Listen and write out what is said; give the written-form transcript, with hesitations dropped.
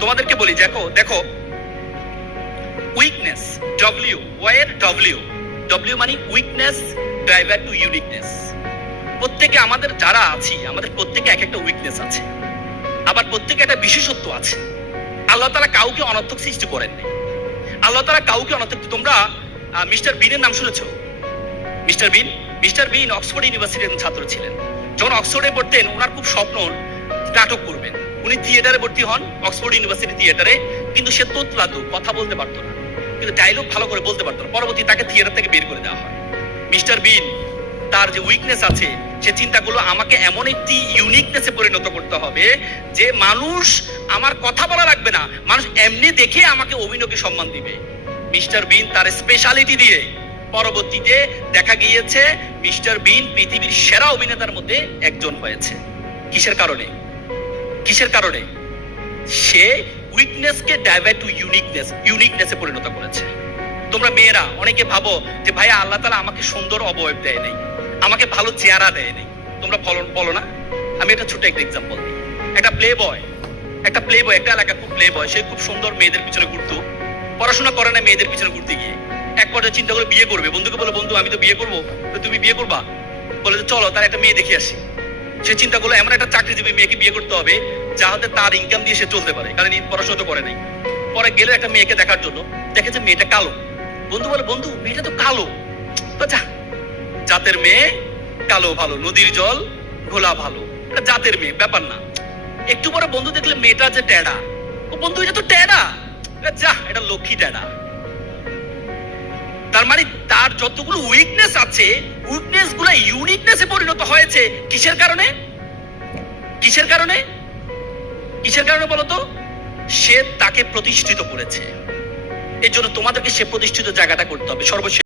তোমাদেরকে বলি, দেখো দেখো উইকনেস, ডব্লিউ, ওয়ার ডব্লিউ, ডব্লিউ মানে উইকনেস ড্রাইভার টু ইউনিকনেস। প্রত্যেকে আমাদের যারা আছি, আমাদের প্রত্যেকে এক একটা উইকনেস আছে, আবার প্রত্যেকে একটা বিশেষত্ব আছে। আল্লাহ তাআলা কাউকে অনর্থক সৃষ্টি করেননি। আল্লাহ তাআলা কাউকে অনর্থক, তোমরা মিস্টার বিনের নাম শুনেছো? মিস্টার বিন অক্সফোর্ড ইউনিভার্সিটির ছাত্র ছিলেন। যখন অক্সফোর্ডে পড়তেন, ওনার খুব স্বপ্ন নাটক করবেন। উনি থিয়েটারে ভর্তি হন, অক্সফোর্ড ইউনিভার্সিটি থিয়েটারে, কিন্তু সে তোতলাতো, কথা বলতে পারতো না, কিন্তু ডায়লগ ভালো করে বলতে পারতো না। পরবর্তী তাকে থিয়েটার থেকে বের করে দেওয়া হয়। মিস্টার বিন তার যে উইকনেস আছে, সে চিন্তা করলো আমাকে এমন একটি ইউনিকনেসে পরিণত করতে হবে যে মানুষ আমার কথা বলা লাগবে না, মানুষ এমনি দেখে আমাকে অভিনয়কে সম্মান দিবে। মিস্টার বিন তার স্পেশালিটি দিয়ে পরবর্তীতে দেখা গিয়েছে মিস্টার বিন পৃথিবীর সেরা অভিনেতার মধ্যে একজন হয়েছে। কিসের কারণে? কিসের কারণে? সে উইকনেসকে ডাইভার্ট টু ইউনিকনেসে পরিণত করেছে। তোমরা মেয়েরা অনেকে ভাবো যে ভাইয়া আল্লাহ তাআলা আমাকে সুন্দর অবয়ব দেয় নাই, আমাকে ভালো চেহারা দেয় নাই। তোমরা বলো না? আমি একটা ছোট একটা এক্সাম্পল দিই। একটা প্লে বয় একটা এলাকা খুব প্লে বয়, সে খুব সুন্দর মেয়েদের পিছনে ঘুরতো, পড়াশোনা করে না, মেয়েদের পিছনে ঘুরতে গিয়ে এক পর্যায়ে চিন্তা করে বিয়ে করবে। বন্ধুকে বলে, বন্ধু আমি তো বিয়ে করবো, তো তুমি বিয়ে করবা? বলে যে চলো তার একটা মেয়ে দেখে আসি। সে চিন্তা করলো এমন একটা চাকরিজীবী মেয়েকে বিয়ে করতে হবে যাহাতে তার ইনকাম দিয়ে সে চলতে পারে, কারণ পড়াশোনা তো করে নাই। পরে গেলে একটা মেয়েকে দেখার জন্য, দেখে যে মেয়েটা কালো। বন্ধু বলে, বন্ধু মেয়েটা তো কালো, জাতের মেয়ে, কালো ভালো, নদীর জল ঘোলা ভালো, এটা জাতের মেয়ে, ব্যাপার না। একটু পরে বন্ধু দেখলে মেয়েটা যে ট্যাডা, ও বন্ধু এটা তো ট্যাডা, যা এটা লক্ষ্মী ট্যাডা। তার মানে তার যতগুলো উইকনেস আছে, উইকনেস গুলো ইউনিকনেসে পরিণত হয়েছে। কিসের কারণে? কিসের কারণে? কিসের কারণে বলতো? সে তাকে প্রতিষ্ঠিত করেছে। এই জন্য তোমাদেরকে সে প্রতিষ্ঠিত জায়গাটা করতে হবে সর্বশেষ।